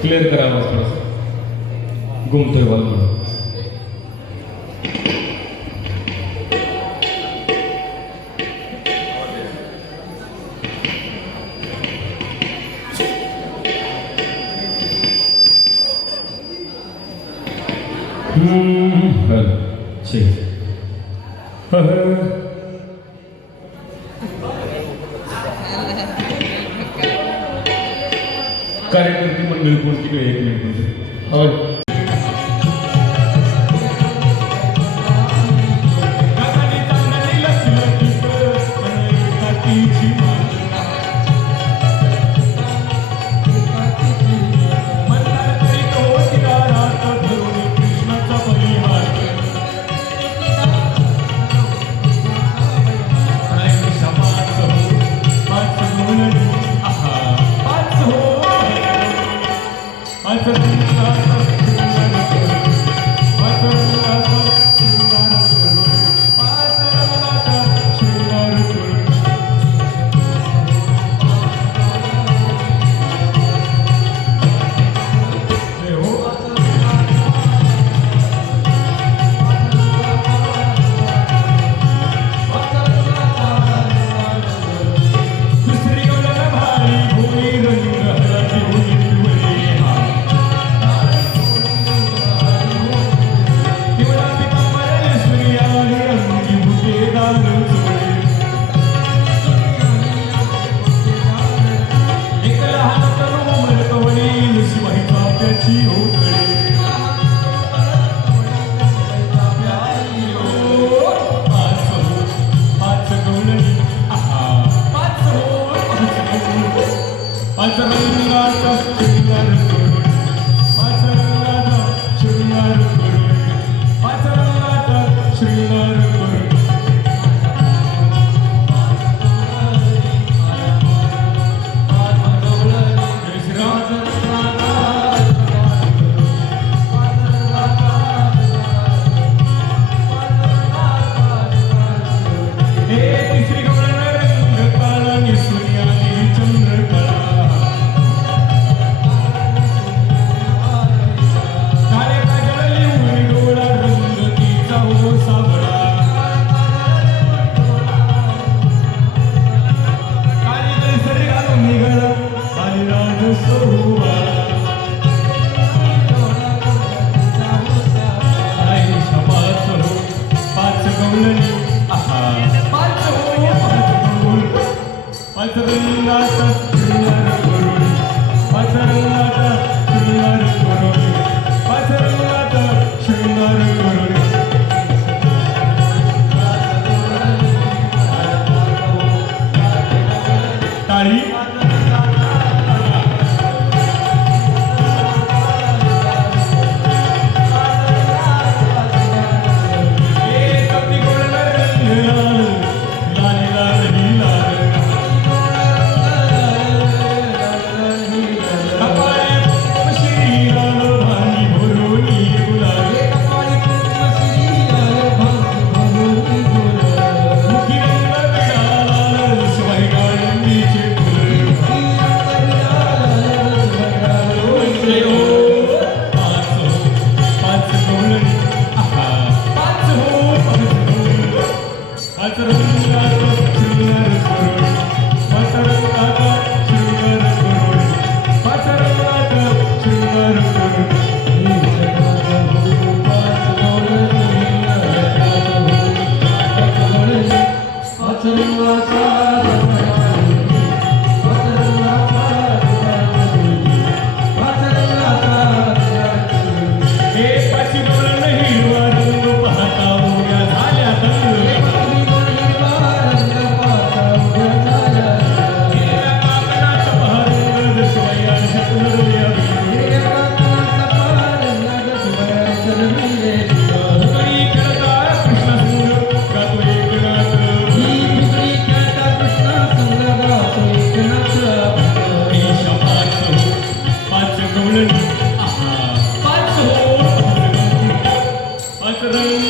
Clear કરાવવા પડશે ગુમ થયો कार्यकर्ती मंडळी पोहोचली काही एक मिनिट म्हणजे Hallelujah.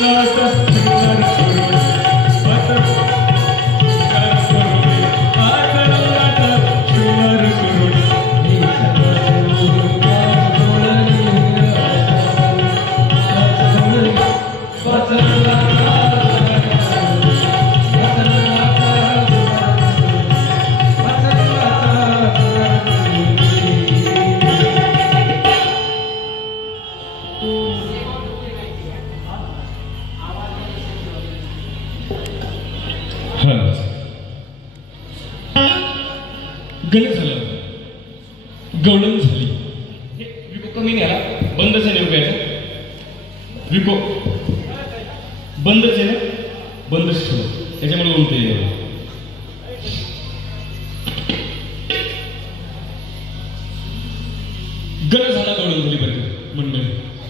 गरज झाला गवळण झाली बरं मंडळी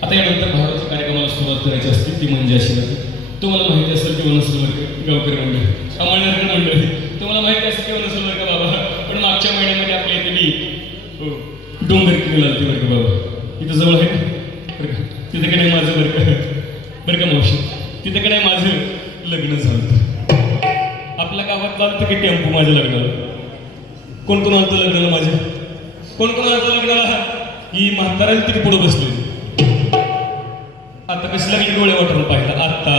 आता यानंतर भारताच्या कार्यक्रमाला सुरुवात करायची असते ती म्हणजे अशी नाही तुम्हाला माहिती असेल किंवा नसेल बरं गावकरी मंडळी अमळनेरकर मंडळी तुम्हाला माहिती असेल किंवा नसेल बरं का बाबा. पण मागच्या महिन्यामध्ये आपल्या इथे मी हो. डोंगर किल्ला लागते बरं का बाबा. इथं जवळ आहे बरं का? तिथे कडे माझं बरं का? बरं का मावशी? तिथे कडे माझं लग्न झालं आपल्या गावात चालतं की टेम्पो माझ्या लग्नाला? कोण कोण आलतं लग्नाला माझ्या? कोण कोण आलतं लग्नाला? ही म्हातारा तिथे पुढे बसली. आता कशी लागली डोळे वाटून पाहिलं? आता.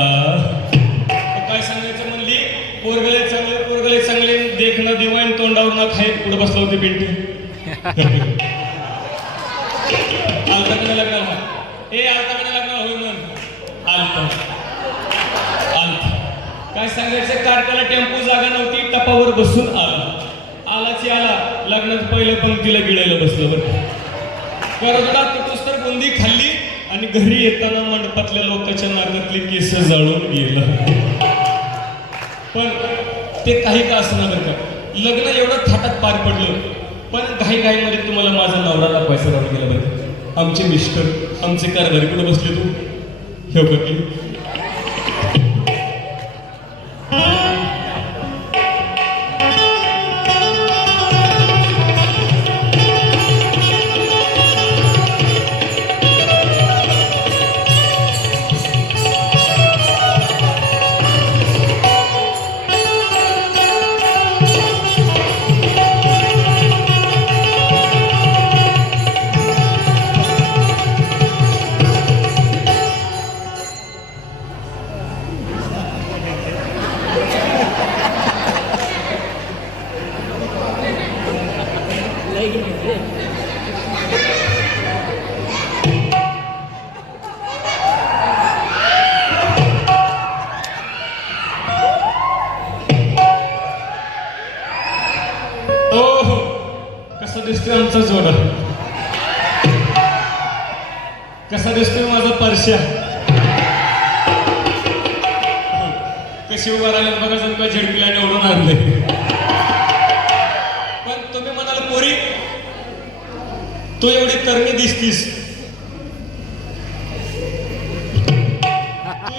काय सांगायचं म्हणली? पोरगले चांगले पोरगले चांगले. देखणं दिवाण तोंडावर ना खाय पुढे बसला होते पिंटे. आलताकडे लग्न ए आलताकडे लग्न होईल म्हण. आलता. आलता. काय सांगायचं? कारकाला टेम्पो जागा नव्हती. टपावर बसून आला. आलाची आला. लग्नात पहिल्या पंक्तीला गिळायला बसलं बरं करजोडा तुटूस बुंदी खाल्ली आणि घरी येताना मंडपातल्या लोकांच्या नाकातले केस जाळून गेलं. पण ते काही का असणार का? लग्न एवढं थाटात पार पडलं पण काही मध्ये तुम्हाला माझा नवरा दाखवायचा राहून गेला पाहिजे आमचे मिस्टर आमचे कारभारी कुठे बसले तू? हे बघितलं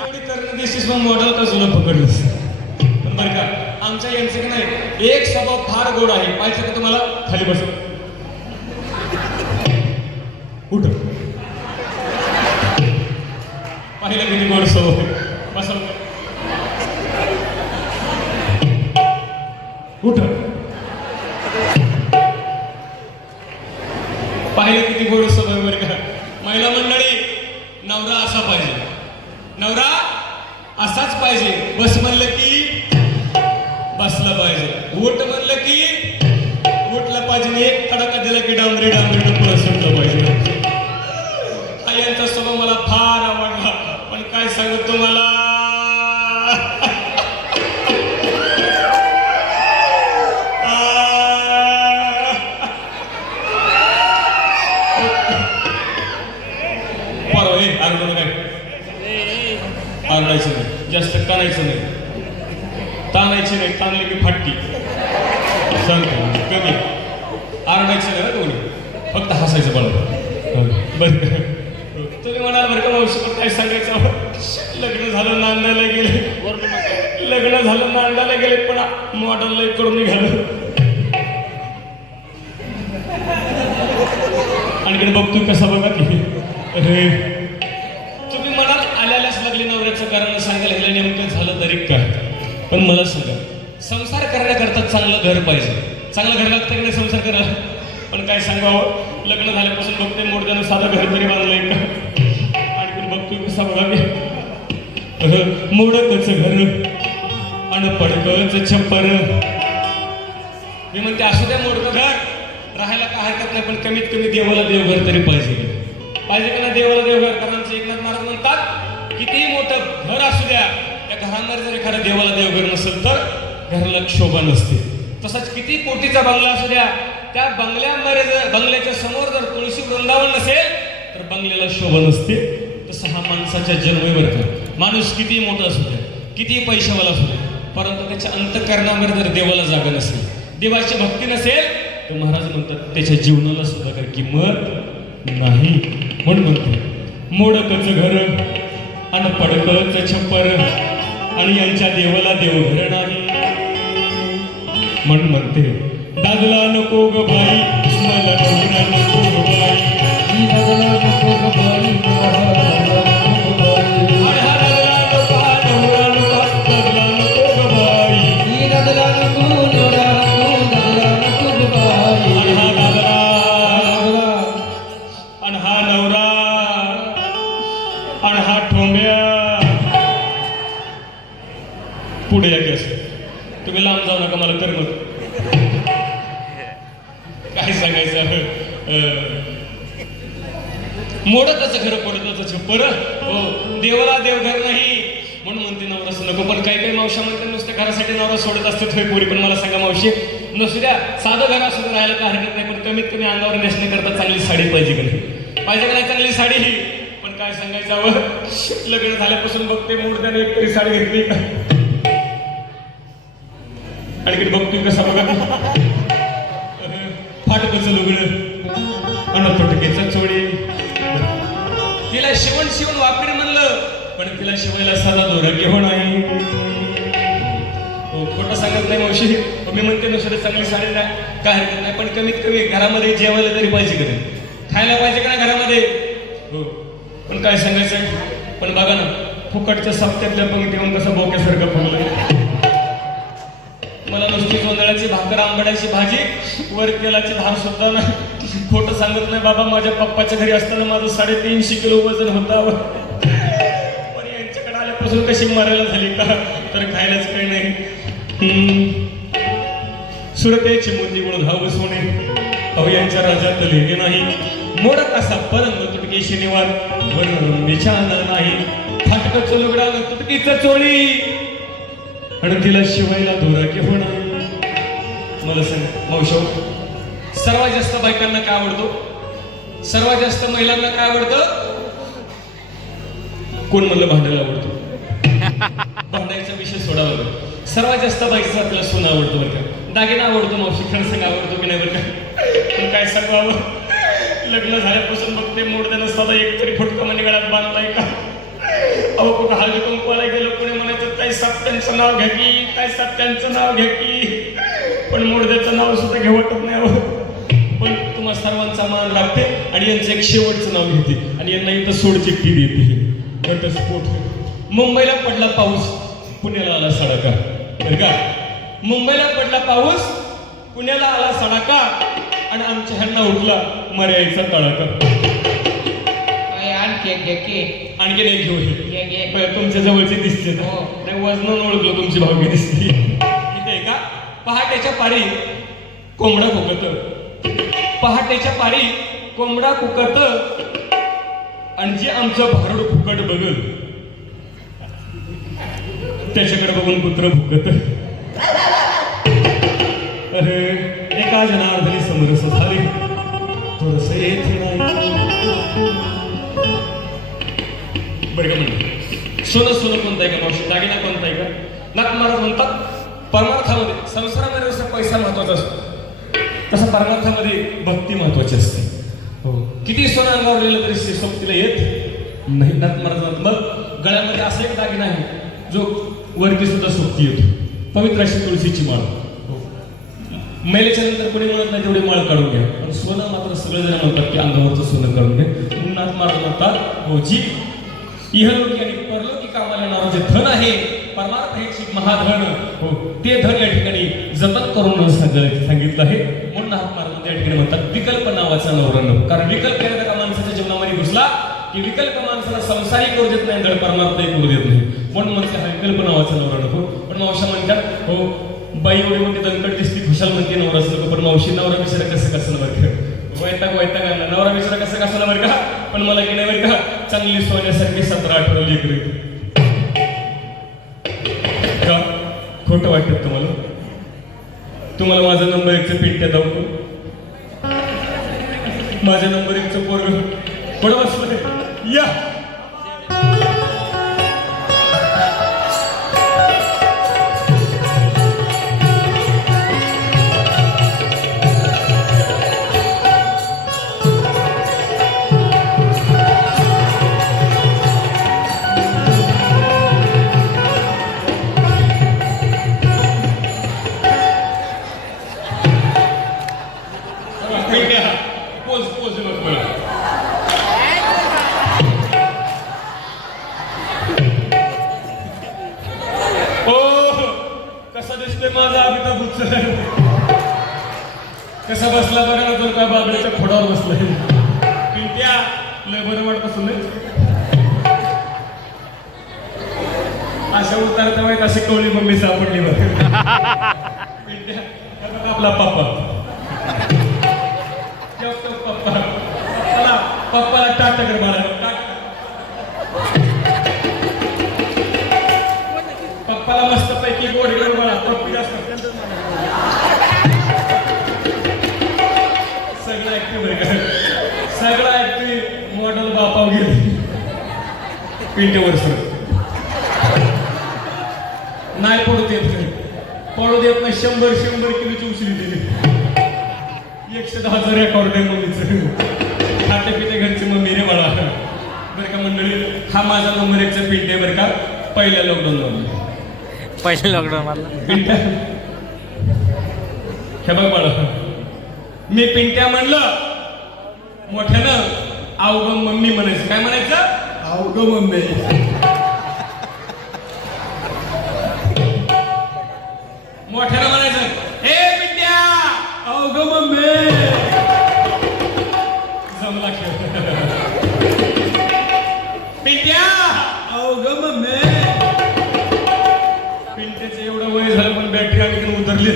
एवढी तरणी मग मॉडेल का जुनं पकडलीस? पण बरं का आमच्या यांचं की नाही. एक स्वभाव फार गोड आहे. पाहिजे का तुम्हाला? खाली बस. उठ. पाहिलं किती गोड स्वभाव आणखी मोडकच घर अन पडकच छप्पर. मी म्हणते असू द्या मोडकं घर. राहायला काय हरकत नाही पण कमीत कमी देवाला देवघर तरी पाहिजे. पाहिजे का ना देवाला देवघर? कारण आमचे एकनाथ महाराज म्हणतात कितीही मोठं घर असू द्या त्या घरामध्ये जर एखादं देवाला देवघर नसेल तर घराला शोभा नसते. तसाच किती कोटीचा बंगला असू द्या त्या बंगल्यामध्ये जर बंगल्याच्या समोर जर तुळशी वृंदावन नसेल तर बंगल्याला शोभा नसते. सहा माणसाच्या जन्मीवर माणूस किती मोठा असू द्या किती पैशावाला असू द्या परंतु त्याच्या अंतकरणामध्ये जर देवाला जागा नसेल देवाची भक्ती नसेल तर महाराज म्हणतात त्याच्या जीवनाला सुद्धा काही किंमत नाही. म्हणून म्हणते मोडकच घर आणि पडकच छप्पर आणि यांच्या देवाला देवघर नाही. म्हणून म्हणते दादला नको ग बाई मला नवरा नको ग बाई. काय सांगायचं हवं लग्न झाल्यापासून बघते मुहूर्ताने एक तरी साडी घेतली. का आणखी बघतोय कसा बघा. फाटकच लुगडं अनपटकेचा चोळी तिला शिवण शिवण वापरी म्हणलं पण तिला शिवायला साधा दोरा घेऊन हो नाही. हो खोटं सांगत नाही मावशी. मी म्हणते नुसतं चांगली साडी नाही काय हरकत नाही पण कमीत कमी घरामध्ये जेवायला तरी पाहिजे का नाही? खायला पाहिजे का घरामध्ये? हो. पण काय सांगायचंय? पण बघा ना फुकटच्या सप्त्यातल्या पंक्ती येऊन कसं बोक्यासारखं फुगलं. मला नुसती जोंधळ्याची भाकर आंबड्याची भाजी वर तेलाची धार सुद्धा नाही खोटं सांगत नाही बाबा माझ्या पप्पाच्या घरी असताना माझं साडेतीनशे किलो वजन होता. पण यांच्याकडे आल्यापासून कशी मरायला झाली का? तर खायलाच काही नाही. हम्म. सुरतेची मुंदी म्हणून धाव सोने. अहो यांच्या राजात लेणे नाही. मोडक असा परंग तुटकी शनिवार वरून निशान नाही. फाटकच लुगडा तुटकीच चोळी. आणि तिला शिवायला दोरा घेऊन मला सांग मावशो सर्वात जास्त बायकांना काय आवडतो? सर्वात जास्त महिलांना काय आवडतं? कोण म्हणलं भांडायला आवडतो? भांडायचा विषय सोडावा लागतो सर्वात जास्त बाईकचा आपल्याला सोनं आवडतो बरं का? दागिना आवडतो मावशी खरं सांग आवडतो की नाही बरं का? काय सांगावं? लग्न झाल्यापासून मग ते मोडते नसताना एक तरी फुटका म्हणजे गळ्यात बांधलाय का? अहो कुठं हळदी कुंकवाला गेलो कोणी म्हणायचं ताई सात्यांचं नाव घ्या की ताई सात्यांचं नाव घ्या की. पण मोडद्याचं नाव सुद्धा घेऊ वाटत नाही अहो. पण तुम्हा सर्वांचा मान राखते आणि यांचं एक शेवटचं नाव घेते. आणि यांना इथं सोडची चिठ्ठी देते घटस्फोट मुंबईला पडला पाऊस पुण्याला आला सडाका. बरं का? मुंबईला पडला पाऊस पुण्याला आला सडाका. आणि आमच्या ह्यांना उठला. मर्यायचा तडाका आणखी नाही घेऊ हे. बरं, तुमच्या जवळचे दिसते. ना? हो. नाही वजन ओळखलं तुमची भावकी इथे आहे का? पहाटेच्या पारी कोंबडा फुकत. पहाटेच्या पारी कोंबडा फुकत. आणि जे आमचं भारूड फुकट बघल त्याच्याकडे बघून कुत्र फुकत. अरे एका जनार्दनी समरस झाली. थोडस येथे बरं का म्हणजे सोनं सोनं कोणता आहे का मावशी दागिना कोणता आहे का नाथ महाराज म्हणतात परमार्थामध्ये संसारामध्ये जसं पैसा महत्त्वाचा असतो तसं परमार्थामध्ये भक्ती महत्वाची असते हो किती सोनं अंगावर लिहिलं तरी शे- सोबतीला येत नाही नाथ महाराज मग गळ्यामध्ये असा एक दागिना आहे जो वरती सुद्धा सोबती येतो पवित्र अशी तुळशीची माळ. मेल्याच्या नंतर कोणी म्हणत नाही तेवढी माळ काढून घ्या. पण सोनं मात्र सगळेजण म्हणतात की अंगावरचं सोनं काढून घ्या. म्हणून नाथ महाराज म्हणतात हो जी इहलोकी आणि परलोकी कामाला नाव जे धन आहे. परमार्थ हे महाधन. हो ते धन या ठिकाणी जतन करून सांगितलं आहे. म्हणून हात मारून त्या ठिकाणी म्हणतात विकल्प नावाचा नवरण कारण विकल्प एखाद्या का माणसाच्या जीवनामध्ये घुसला की विकल्प माणसाला संसारी करू देत नाही धड परमार्थही करू देत नाही. म्हणून म्हणते हा विकल्प नावाचा नवरण हो पण मावशा म्हणतात हो बाई एवढी मोठी दणकट दिसती खुशाल म्हणते नवरा असलं पण मावशी नवरा बिचारा कसं कसं बरं का? वैताग वैताग आणला. नवरा बिचारा कसं कसं बरं का? पण मला की नाही बरं का चांगली सोन्यासारखी सतरा अठरा लेकरं का? खोटं वाटत तुम्हाला? तुम्हाला माझा नंबर एकचं पिंट्या दाखवू माझ्या नंबर एकचं पोरग. पुढं बसलं या! कसा बसला बघा ना तो? काय बाबड्याच्या खोडावर बसलाय? पिंट्या लय बरं वाटत असून अशा उतारता माहीत अशी कवली मम्मी सापडली बघ. पिंट्या आपला पप्पा. जेवतो पप्पा. पप्पाला पप्पाला टाटा कर मला पप्पाला मस्त पैकी गोड गोड मला पिंटेवर सर नाही पडू देत नाही. पडू देत नाही शंभर शंभर किलोची उचली दिली. एकशे दहा हजार रेकॉर्ड आहे मम्मीचं. खाते पिते घरची मम्मी रे मला. बरं का मंडळी हा माझा नंबर एकचा पिंट आहे बरं का. पहिल्या लॉकडाऊन पहिले लॉकडाऊन मला पिंट्या हे बघ बाळा. मी पिंट्या म्हणलं मोठ्यानं अवघ मम्मी म्हणायचं. काय म्हणायचं? अवघ मम्मी मोठ्यानं म्हणायचं हे पिंट्या अवघ मम्मी जमला खेळ. पिंट्या अवघ मम्मी पिंट्याचं एवढं वय झालं पण बॅटरी आम्ही उतरली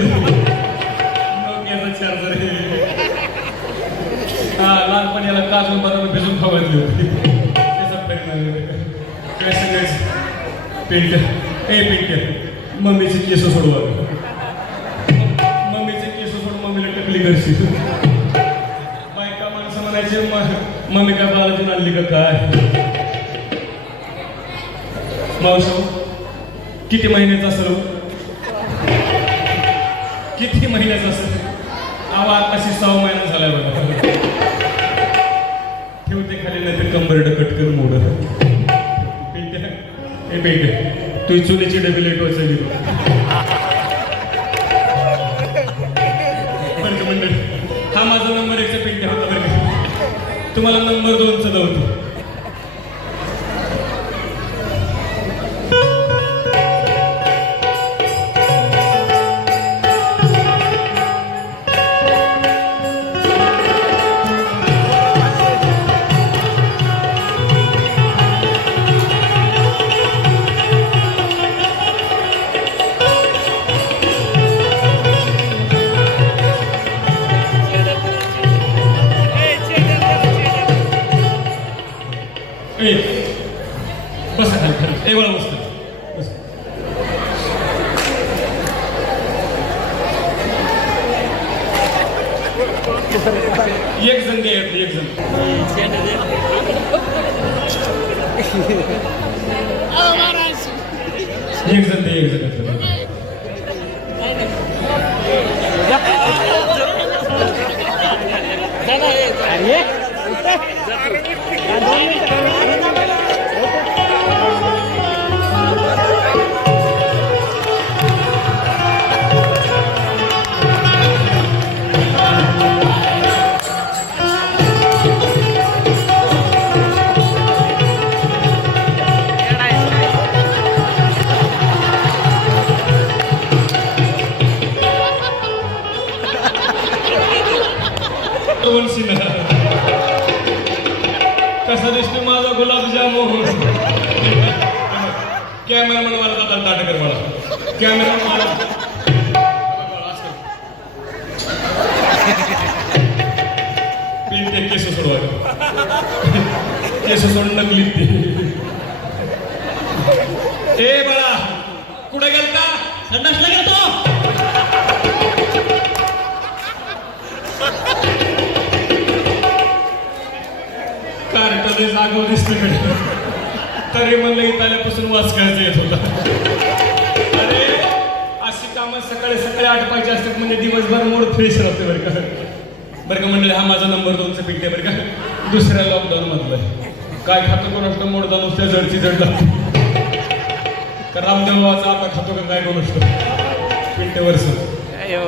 नोकियाचा चार्जर हा लहानपणी याला काजून बरोबर भिजून खावतली होती. काय सांगायचं? पेंट ए पेंट मम्मीचे केस सोडवा मम्मीचे केस सोडून मम्मीला टकली करशील. बायका माणसं म्हणायचे मम्मी काय बालाजी आणली का काय? मावशी किती महिन्याचा असेल किती महिन्याचा असेल आवा आताशी सहा महिना झालाय बघा खाली कंबर कटकन मोड पेंटे हे पेंट तू चुलीची डबी लेट वाचली तरी म्हणलं की त्याल्यापासून वाच करायचा येत होता. अरे अशी कामं सकाळी सकाळी आटपायची असतात म्हणजे दिवसभर मूड फ्रेश राहते बरं का. बरं का म्हणलं हा माझा नंबर दोनचा पिंट आहे बरं का. दुसऱ्या लॉकडाऊन मधलं काय खातो कोण असतं? मोडदा नुसत्या जडची जड लागते. का रामदेव बाबाचा आता खातो का काय कोण असतं? पिंटेवरच अयो.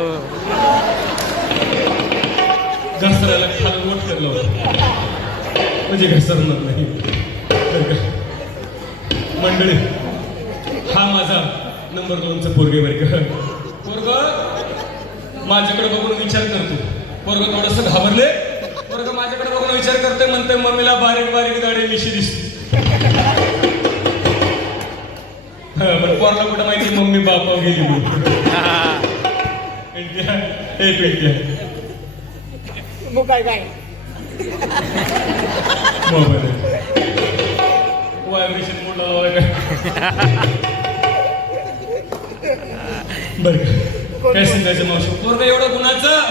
घसरायला खाली मोठ म्हणजे घसरणार नाही. मंडळी हा माझा नंबर दोनचा पोरगे बरं का. पोरग माझ्याकडे बघून विचार करतो पोरग थोडस घाबरले. पोरग माझ्याकडे बघून विचार करते म्हणते मम्मीला बारीक बारीक दाढी मिशी दिसते. हा, पण पोरला कुठं माहिती मम्मी बापा गेली हे पेंट्या. मग काय काय? मोबाईल. व्हायब्रेशन मोठा लावाय काय बर काय सांगायचं मावशी पोरग एवढं गुणाचं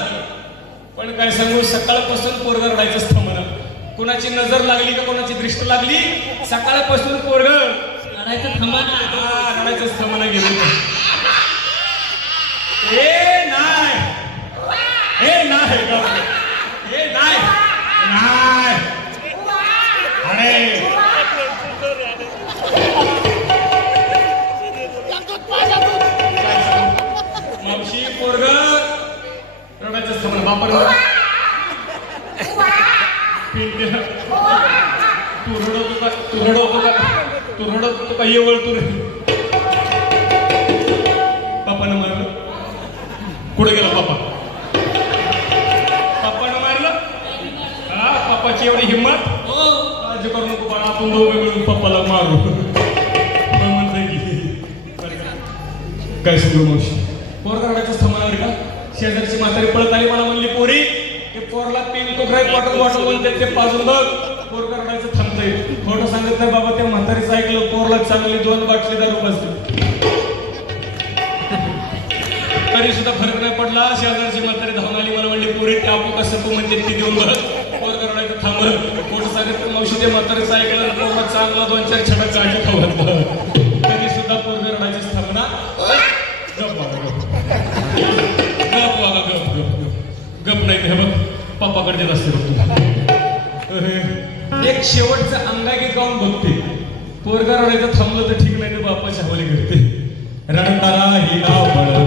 पण काय सांगू सकाळपासून पोरग रडायचंच थांबणं कुणाची नजर लागली का कोणाची दृष्टी लागली सकाळपासून पोरग लढायचं थांबा ना रडायचंच थांबणं गेलं ए नाही ए नाही नाही बापर तू रडत होता तू रडत होता तू रडत होता मारलं. कुठे गेला पापा पापानं मारलं? हा पापाची एवढी हिंमत? हो. काळजी करू नको बाळा आपण दोघे मिळून पप्पाला मारू. मग? काय सांगू मावशी? पोर रडायचं थांबणार का? शेजारची म्हातारी पळत आली मला म्हणली पोरी ते पोरला तीन कोकराई बॉटल बॉटल म्हणते ते पाजून बघ. पोर रडायचं थांबतंय. खोटं सांगत नाही बाबा त्या म्हातारीचं ऐकलं पोरला चांगली दोन बाटली दारू बसली. तरी सुद्धा फरक नाही पडला. शेजारची म्हातारी धावून आली मला म्हणली पोरी ते आपू कसं तू म्हणते ती देऊन बघ. पोर रडायचं थांबल. खोटं सांगत मावशी ते म्हातारीचं ऐकलं पोरला चांगला दोन चार छडक काढली खावत तरी सुद्धा पोरग रडायचं थांबना. गप वागा गप. गप गप गप नाही ते हे बघ देत असते बघ तू एक शेवटचं अंगागीत गाऊन बघते. पोरगा रडायचं थांबलं तर ठीक नाही तर बापाच्या हवाली करते रणतारा ही नाव बळ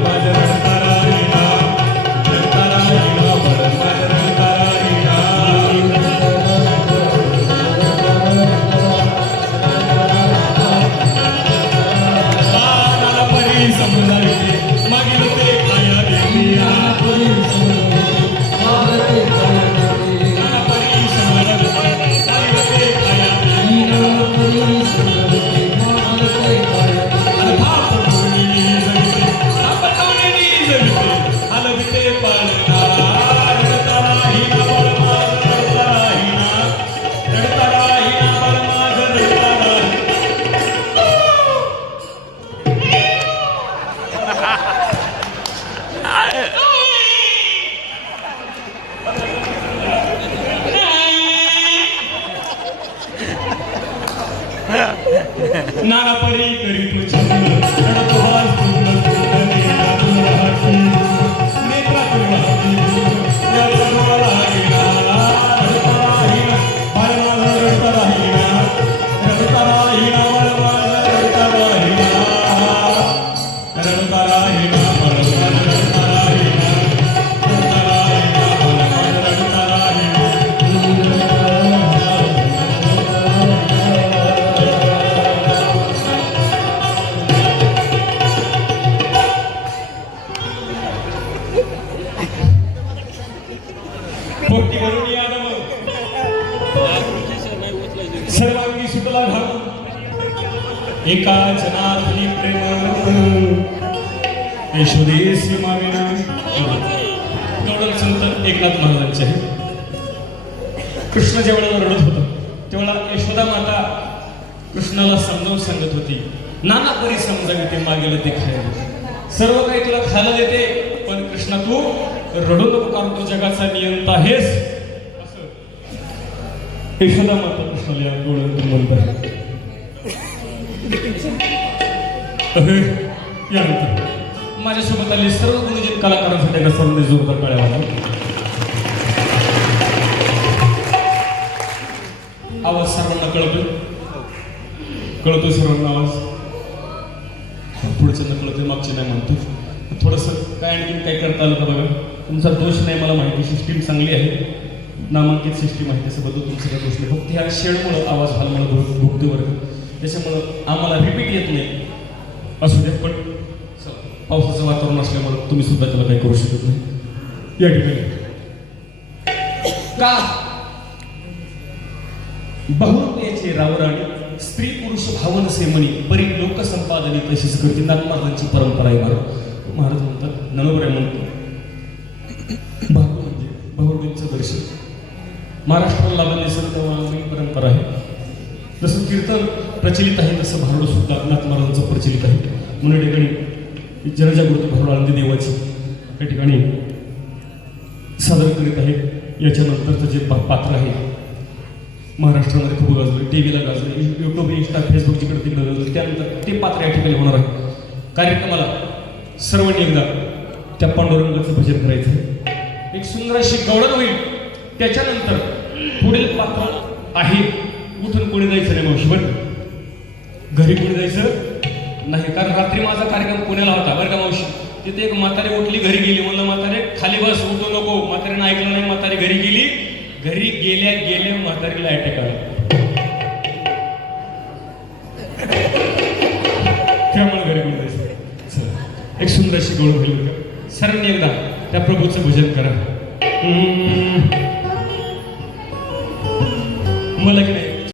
पोटी भरून या ना मग. सर्वांगी सुटला घालून. एका जनातली प्रेम यशोदे सीमा विना संत एकनाथ महाराजांचे आहे कृष्ण जेवढा रडत होता तेवढा यशोदा माता कृष्णाला समजावून सांगत होती नाना परी समजावी ते मागेल ते खायला. सर्व काही तुला खायला देते पण कृष्णा तू रडू नको कारण तू जगाचा नियंता आहेस. असं. यशोदा माता कृष्णाला या डोळ्यातून म्हणतात माझ्यासोबत आले सर्व गुरुजन कलाकारांसाठी त्यांना सर्वांनी जोरदार टाळ्या आवाज सर्वांना कळतो कळतो सर्वांना आवाज? पुढचं न कळतोय मागचे नाही म्हणतो थोडंसं काय आणखी काय करता आलं का बघा? तुमचा दोष नाही मला माहिती सिस्टीम चांगली आहे. नामांकित सिस्टीम आहे त्याच्याबद्दल तुमचं काही दोष नाही. फक्त ह्या शेडमुळं आवाज व्हायला मला वर्ग त्याच्यामुळं आम्हाला रिपीट येत नाही. असू द्या पण पावसाचं वातावरण असल्यामुळं तुम्ही सुद्धा त्याला काही करू शकत नाही. या ठिकाणी. का? बहुरूपियाचे रावराणी स्त्री पुरुष भावन सेमनी परी लोकसंपादनी तशीच करते. नागमार्गांची परंपरा आहे महाराज महाराज म्हणतात ननोबर आहे भाऊ म्हणजे बहुरूपींचं दर्शन. महाराष्ट्राला लाभलेली परंपरा आहे. जसं कीर्तन प्रचलित आहे तसं भारुड सुद्धा नाथ महाराजांचं प्रचलित आहे. म्हणून या ठिकाणी जनजागृती भारुड आनंदी देवाची या ठिकाणी सादर करीत आहे याच्यानंतरचं जे पात्र आहे महाराष्ट्रामध्ये खूप गाजलं. टी व्हीला गाजलं यूट्यूब इंस्टा फेसबुक जिकडे तिकडे गाजलं. त्यानंतर ते पात्र या ठिकाणी होणार आहे. कार्यक्रमाला सर्वांनी एकदा त्या पांडुरंगाचं भजन करायचं आहे. एक सुंदर अशी गवळण होईल. त्याच्यानंतर पुढील पात्र आहे. उठून कोणी जायचं नाही मावशी बर घरी कोणी जायचं नाही कारण रात्री माझा कार्यक्रम पुण्याला होता बरं का मावशी? तिथे एक म्हातारी उठली घरी गेली. म्हणलं म्हातारे खाली बस उठू नको. म्हातारीनं ऐकलं नाही म्हातारी घरी गेली. घरी गेल्या गेल्या म्हातारीला अटॅक आला त्यामुळे घरी कोणी जायचं एक सुंदर अशी गोळ होईल. सरांनी एकदा. त्या प्रभूचं भजन करा. मला की नाही